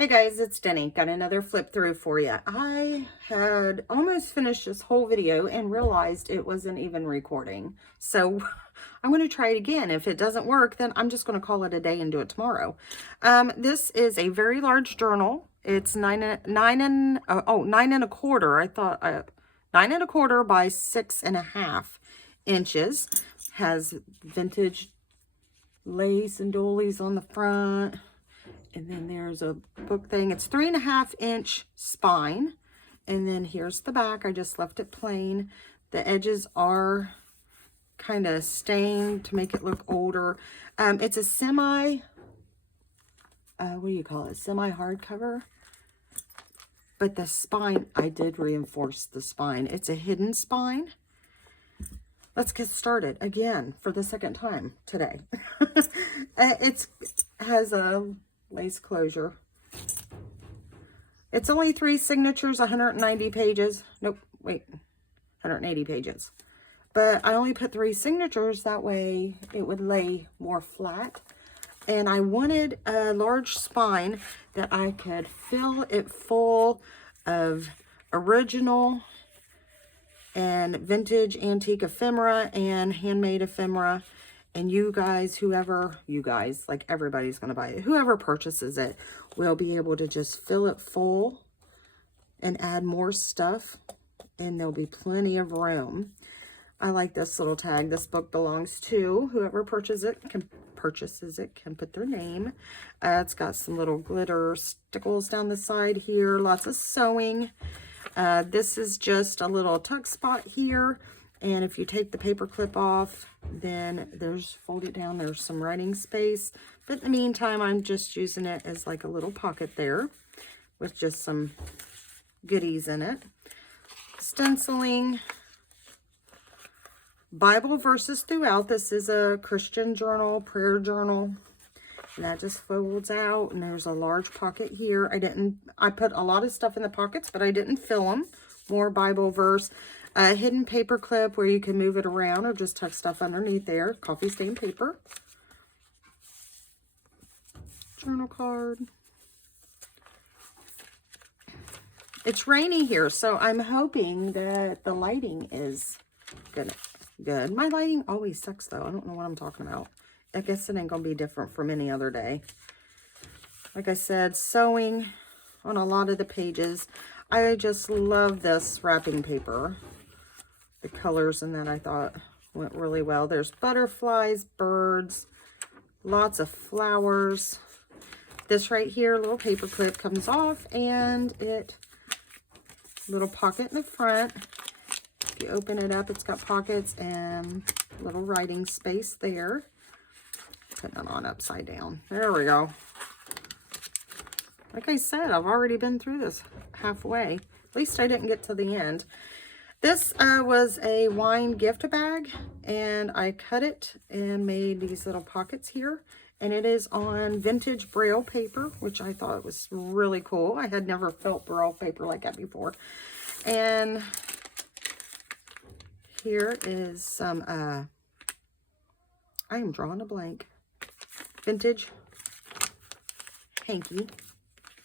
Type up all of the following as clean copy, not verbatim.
Hey guys, it's Denny. Got another flip through for you. I had almost finished this whole video and realized it wasn't even recording. So I'm going to try it again. If it doesn't work, then I'm just going to call it a day and do it tomorrow. This is a very large journal. It's 9.25. I thought 9.25 by 6.5 inches. Has vintage lace and doilies on the front. And then there's a book thing. It's 3.5 inch spine. And then here's the back. I just left it plain. The edges are kind of stained to make it look older. It's a semi, what do you call it? Semi hardcover. But the spine, I did reinforce the spine. It's a hidden spine. Let's get started again for the second time today. It has a lace closure. It's only 3 signatures, 190 pages. Nope, wait, 180 pages. But I only put 3 signatures, that way it would lay more flat. And I wanted a large spine that I could fill it full of original and vintage antique ephemera and handmade ephemera. And you guys, like everybody's going to buy it. Whoever purchases it will be able to just fill it full and add more stuff. And there'll be plenty of room. I like this little tag. This book belongs to whoever purchases it can put their name. It's got some little glitter stickles down the side here. Lots of sewing. This is just a little tuck spot here. And if you take the paper clip off, then fold it down, there's some writing space. But in the meantime, I'm just using it as like a little pocket there with just some goodies in it. Stenciling. Bible verses throughout. This is a Christian journal, prayer journal. And that just folds out, and there's a large pocket here. I put a lot of stuff in the pockets, but I didn't fill them. More Bible verse. A hidden paper clip where you can move it around or just tuck stuff underneath there. Coffee stain paper. Journal card. It's rainy here, so I'm hoping that the lighting is good. My lighting always sucks, though. I don't know what I'm talking about. I guess it ain't going to be different from any other day. Like I said, sewing on a lot of the pages. I just love this wrapping paper. The colors in that I thought went really well. There's butterflies, birds, lots of flowers. This right here, little paper clip comes off, and little pocket in the front. If you open it up, it's got pockets and little writing space there. Putting it on upside down. There we go. Like I said, I've already been through this halfway. At least I didn't get to the end. This was a wine gift bag, and I cut it and made these little pockets here. And it is on vintage Braille paper, which I thought was really cool. I had never felt Braille paper like that before. And here is some, I am drawing a blank. Vintage hanky.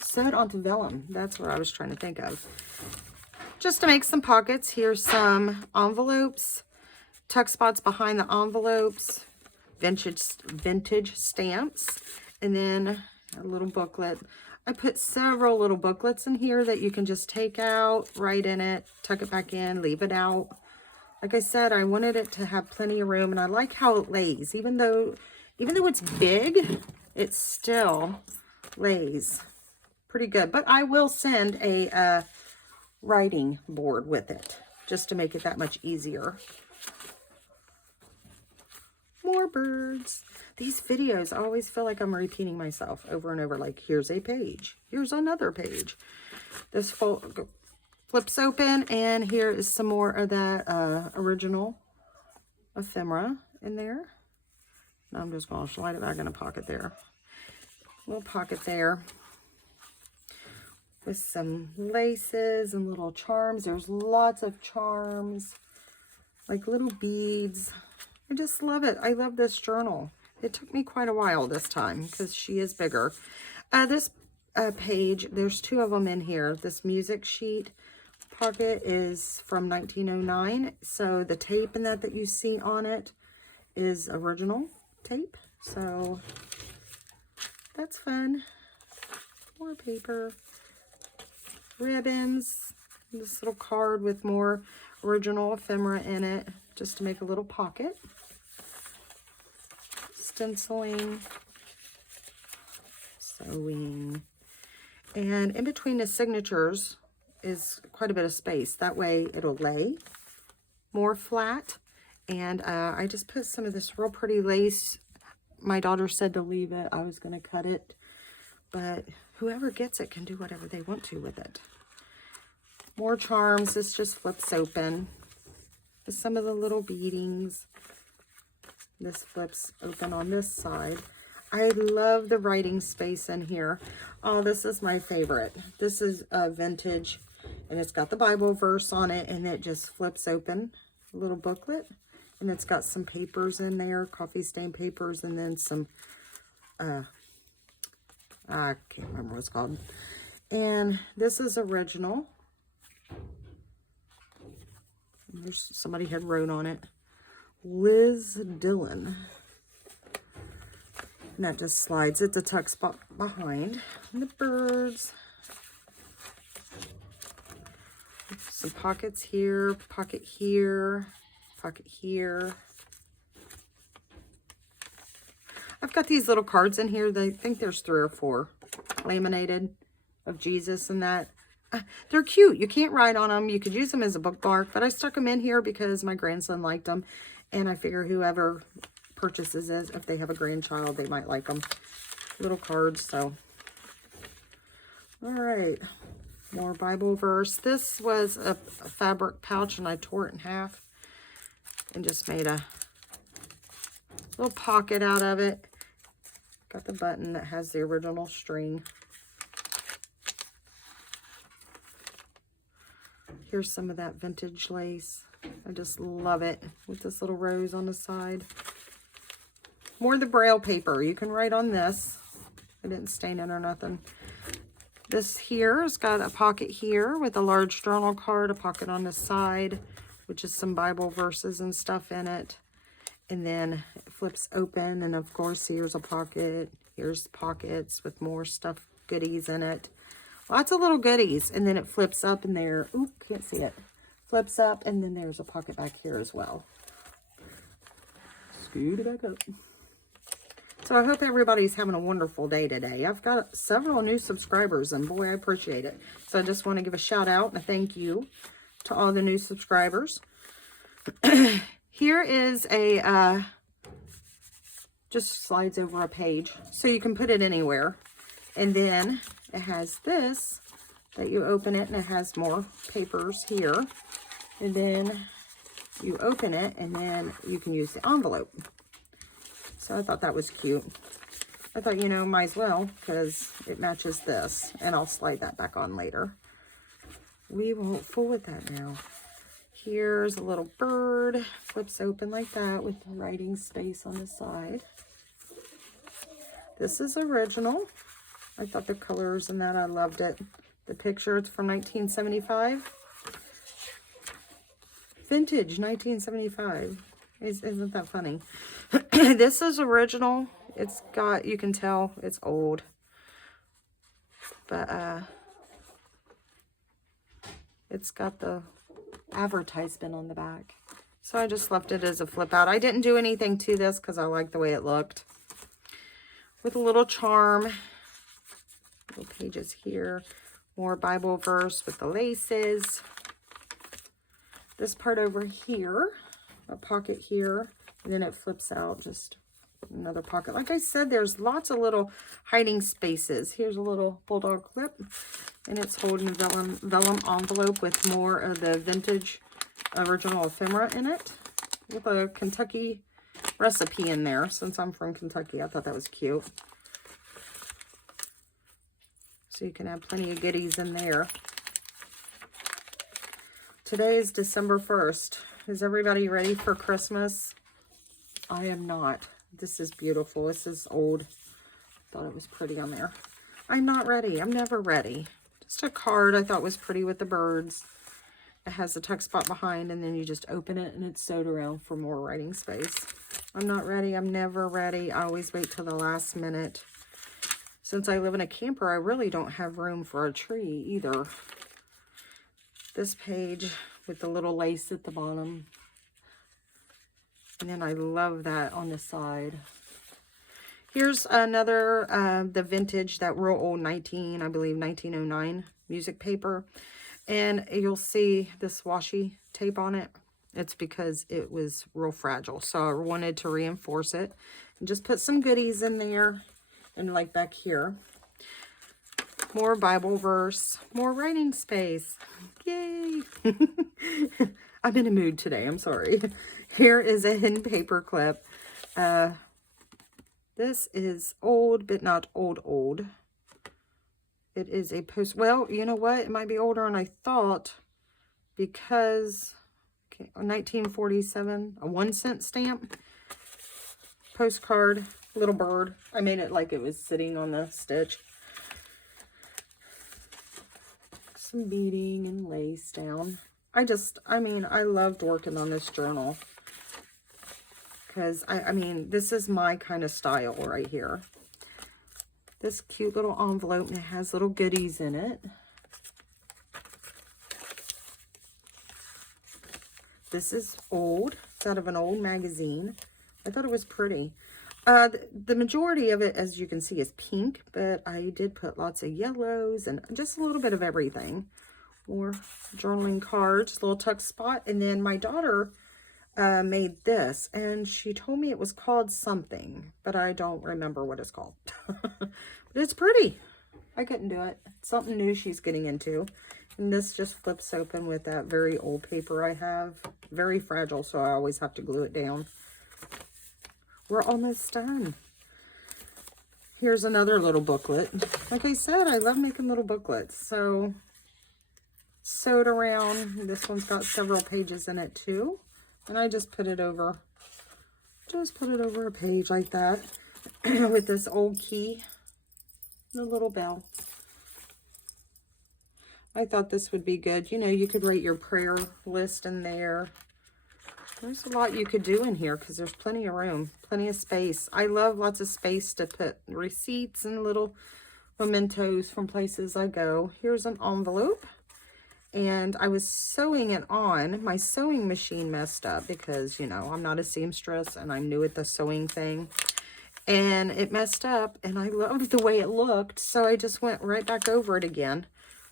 Sewed onto vellum. That's what I was trying to think of. Just to make some pockets, here's some envelopes, tuck spots behind the envelopes, vintage stamps, and then a little booklet. I put several little booklets in here that you can just take out, write in it, tuck it back in, leave it out. Like I said, I wanted it to have plenty of room, and I like how it lays. Even though it's big, it still lays pretty good. But I will send a writing board with it just to make it that much easier. More birds. These videos, I always feel like I'm repeating myself over and over. Like, here's a page, here's another page. This flips open, and here is some more of that original ephemera in there. Now I'm just going to slide it back in a pocket there. Little pocket there with some laces and little charms. There's lots of charms, like little beads. I just love it. I love this journal. It took me quite a while this time because she is bigger. This page. There's 2 of them in here. This music sheet pocket is from 1909. So the tape and that you see on it is original tape. So that's fun. More paper, ribbons, this little card with more original ephemera in it, just to make a little pocket. Stenciling, sewing, and in between the signatures is quite a bit of space. That way it'll lay more flat. And I just put some of this real pretty lace. My daughter said to leave it. I was going to cut it, but whoever gets it can do whatever they want to with it. More charms. This just flips open. Some of the little beadings. This flips open on this side. I love the writing space in here. Oh, this is my favorite. This is vintage, and it's got the Bible verse on it, and it just flips open. A little booklet, and it's got some papers in there, coffee stain papers, and then some, I can't remember what it's called. And this is original. There's somebody had wrote on it, Liz Dillon. And that just slides. It's a tuck spot behind. And the birds. Some pockets here, pocket here, pocket here. I've got these little cards in here. I think there's 3 or 4 laminated of Jesus and that. They're cute. You can't write on them. You could use them as a bookmark, but I stuck them in here because my grandson liked them. And I figure whoever purchases it, if they have a grandchild, they might like them. Little cards, so. All right. More Bible verse. This was a fabric pouch, and I tore it in half and just made a little pocket out of it. Got the button that has the original string. Here's some of that vintage lace. I just love it with this little rose on the side. More of the Braille paper. You can write on this. I didn't stain it or nothing. This here has got a pocket here with a large journal card, a pocket on the side, which is some Bible verses and stuff in it. And then it flips open, and of course here's a pocket. Here's pockets with more stuff, goodies in it. Lots of little goodies, and then it flips up in there. Oop, can't see it. Flips up, and then there's a pocket back here as well. Scoot it back up. So I hope everybody's having a wonderful day today. I've got several new subscribers, and boy, I appreciate it. So I just want to give a shout out and a thank you to all the new subscribers. Here is a, just slides over a page, so you can put it anywhere. And then it has this, that you open it, and it has more papers here. And then you open it, and then you can use the envelope. So I thought that was cute. I thought, you know, might as well, because it matches this. And I'll slide that back on later. We won't fool with that now. Here's a little bird. Flips open like that with the writing space on the side. This is original. I thought the colors and that, I loved it. The picture, it's from 1975. Vintage 1975. Isn't that funny? This is original. It's got, you can tell it's old. But it's got the advertisement on the back. So I just left it as a flip out. I didn't do anything to this because I like the way it looked. With a little charm. Little pages here. More Bible verse with the laces. This part over here. A pocket here. And then it flips out. Just another pocket. Like I said, there's lots of little hiding spaces. Here's a little bulldog clip. And it's holding a vellum envelope with more of the vintage original ephemera in it. With a Kentucky recipe in there. Since I'm from Kentucky, I thought that was cute. So you can have plenty of goodies in there. Today is December 1st. Is everybody ready for Christmas? I am not. This is beautiful. This is old. Thought it was pretty on there. I'm not ready. I'm never ready. Just a card I thought was pretty with the birds. It has a tuck spot behind, and then you just open it and it's sewed around for more writing space. I'm not ready. I'm never ready. I always wait till the last minute. Since I live in a camper, I really don't have room for a tree either. This page with the little lace at the bottom. And then I love that on the side. Here's another, the vintage, that real old I believe 1909 music paper. And you'll see this washi tape on it. It's because it was real fragile. So I wanted to reinforce it and just put some goodies in there. And like back here, more Bible verse, more writing space. Yay! I'm in a mood today. I'm sorry. Here is a hidden paper clip. This is old, but not old. It is a post. Well, you know what? It might be older than I thought because 1947, a 1-cent stamp, postcard, little bird. I made it like it was sitting on the stitch. Some beading and lace down. I mean, I loved working on this journal because I mean, this is my kind of style right here. This cute little envelope, and it has little goodies in it. This is old. It's out of an old magazine. I thought it was pretty. The majority of it, as you can see, is pink, but I did put lots of yellows and just a little bit of everything. More journaling cards, little tuck spot. And then my daughter made this, and she told me it was called something, but I don't remember what it's called. But it's pretty. I couldn't do it. It's something new she's getting into. And this just flips open with that very old paper I have. Very fragile, so I always have to glue it down. We're almost done. Here's another little booklet. Like I said, I love making little booklets. So, sewed around. This one's got several pages in it too. And I just put it over a page like that with this old key and a little bell. I thought this would be good. You know, you could write your prayer list in there. There's a lot you could do in here because there's plenty of room, plenty of space. I love lots of space to put receipts and little mementos from places I go. Here's an envelope. And I was sewing it on. My sewing machine messed up because, you know, I'm not a seamstress and I'm new at the sewing thing. And it messed up, and I loved the way it looked. So I just went right back over it again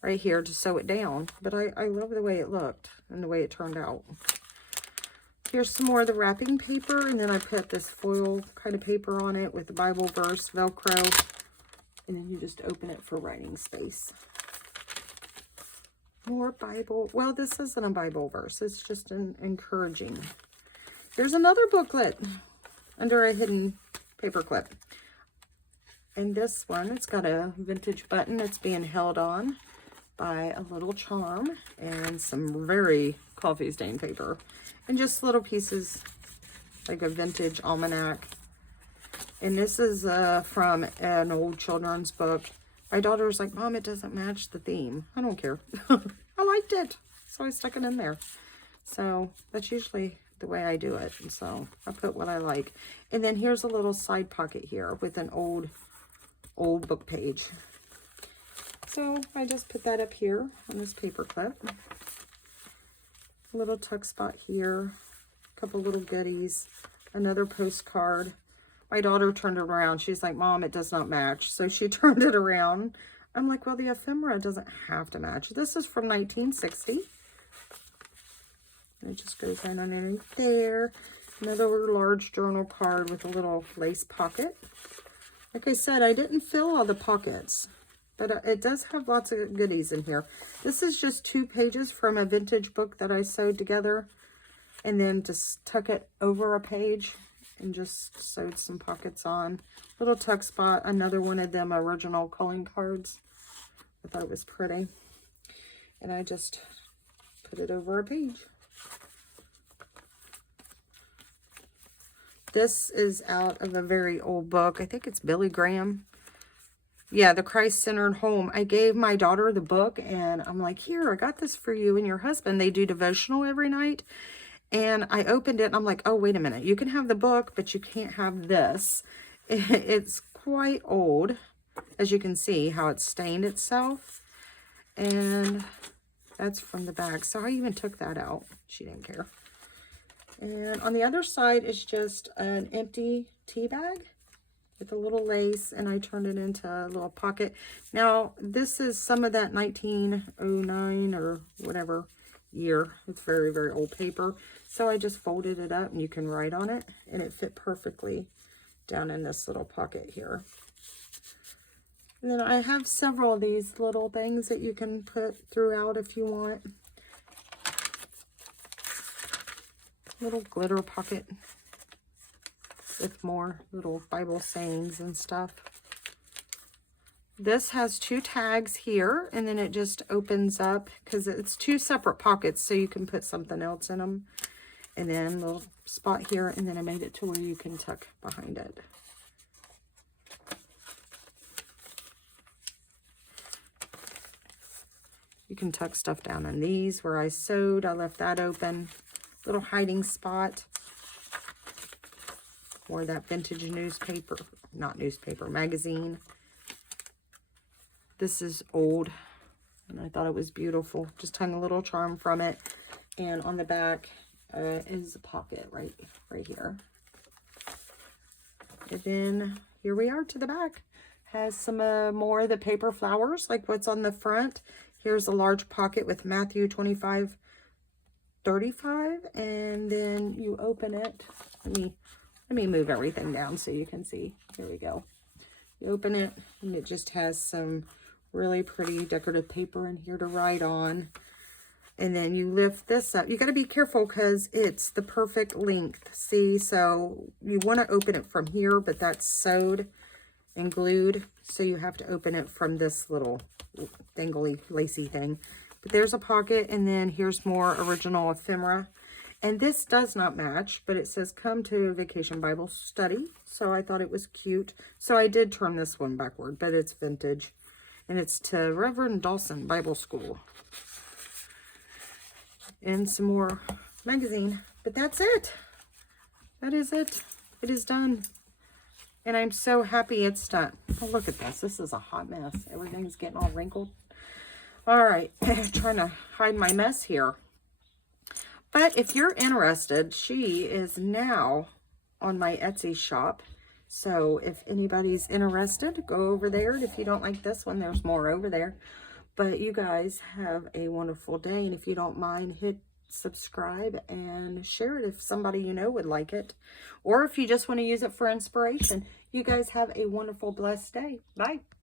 right here to sew it down. But I love the way it looked and the way it turned out. Here's some more of the wrapping paper. And then I put this foil kind of paper on it with the Bible verse, Velcro. And then you just open it for writing space. More Bible. Well, this isn't a Bible verse. It's just an encouraging. There's another booklet under a hidden paper clip. And this one, it's got a vintage button. It's being held on by a little charm and some very coffee stained paper. And just little pieces like a vintage almanac. And this is from an old children's book. My daughter's like, Mom, it doesn't match the theme. I don't care. I liked it, so I stuck it in there. So that's usually the way I do it. And so I put what I like. And then here's a little side pocket here with an old book page. So I just put that up here on this paper clip. A little tuck spot here. A couple little goodies. Another postcard. My daughter turned it around. She's like, Mom, it does not match. So she turned it around. I'm like, well, the ephemera doesn't have to match. This is from 1960. And it just goes right underneath there. Another large journal card with a little lace pocket. Like I said, I didn't fill all the pockets, but it does have lots of goodies in here. This is just 2 pages from a vintage book that I sewed together. And then just tuck it over a page. And just sewed some pockets on. Little tuck spot. Another one of them original calling cards. I thought it was pretty. And I just put it over a page. This is out of a very old book. I think it's Billy Graham. Yeah, the Christ-Centered Home. I gave my daughter the book, and I'm like, here, I got this for you and your husband. They do devotional every night. And I opened it, and I'm like, oh, wait a minute. You can have the book, but you can't have this. It's quite old, as you can see, how it's stained itself. And that's from the bag. So I even took that out. She didn't care. And on the other side is just an empty tea bag with a little lace, and I turned it into a little pocket. Now, this is some of that 1909 or whatever year. It's very, very old paper. So I just folded it up, and you can write on it, and it fit perfectly down in this little pocket here. And then I have several of these little things that you can put throughout if you want. Little glitter pocket with more little Bible sayings and stuff. This has 2 tags here, and then it just opens up because it's 2 separate pockets, so you can put something else in them. And then a little spot here, and then I made it to where you can tuck behind it. You can tuck stuff down in these. Where I sewed, I left that open. Little hiding spot. Or that vintage newspaper, not newspaper, magazine. This is old, and I thought it was beautiful. Just hung a little charm from it. And on the back is a pocket right here. And then here we are to the back. Has some more of the paper flowers, like what's on the front. Here's a large pocket with Matthew 25:35, and then you open it. Let me move everything down so you can see. Here we go. You open it, and it just has some really pretty decorative paper in here to write on. And then you lift this up. You got to be careful because it's the perfect length. See, so you want to open it from here, but that's sewed and glued. So you have to open it from this little dangly, lacy thing. But there's a pocket, and then here's more original ephemera. And this does not match, but it says, come to Vacation Bible Study. So I thought it was cute. So I did turn this one backward, but it's vintage. And it's to Reverend Dawson Bible School. And some more magazine. But that's it. That is it. It is done. And I'm so happy it's done. Oh, look at this. This is a hot mess. Everything's getting all wrinkled. All right. Trying to hide my mess here. But if you're interested, she is now on my Etsy shop. So if anybody's interested, go over there. And if you don't like this one, there's more over there. But you guys have a wonderful day. And if you don't mind, hit subscribe and share it if somebody you know would like it. Or if you just want to use it for inspiration. You guys have a wonderful, blessed day. Bye.